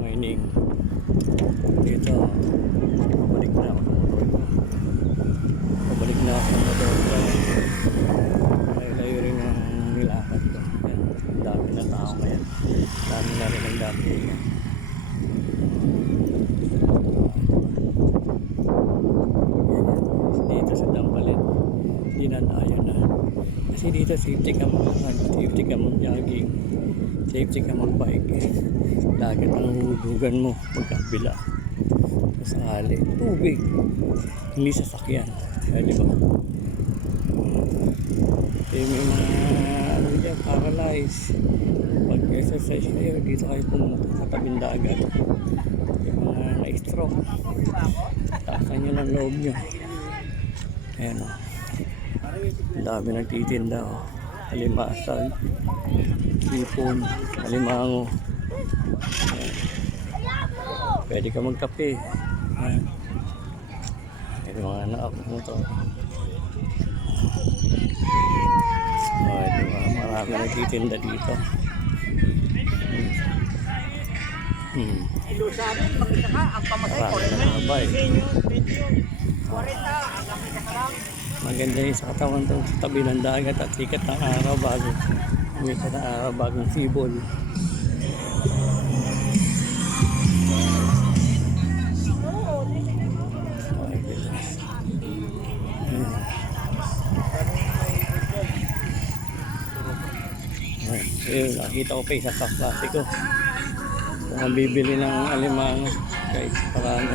mining dito. Pabalik na ako ng motor ko. Pabalik na ako ng motor ko. Layo rin ang nilakad ko. Yan. Dami na tao ngayon. Dami na rin ang dami. Dito sa Dampalit dinadayo na kasi dito safety ka mag-jogging, safety ka mag-bike. Dagat ang hudugan mo pagkabila sakali tubig, hindi sasakyan. Di ba? May mga ano dyan, paralyze. Pag exercise kayo dito kayo pumunta sa tabing dagat. Yung mga na-stroke, taasan nyo ng loob nyo. Ayan o, ang dami nagtitinda o. Alimasag, sipon, alimango. Ayan. Pwede ka magkape. Ayan. Ito mga anak mo to. Ito marami nagtitinda dito. Marami na nabay. Maganda yung sa katawan to, sa tabi ng dagat at sikat ng araw bago umita ng araw bagong sibol. Ayun, nakita ko pa isa sa klase ko kung ang bibili ng alimango guys, parang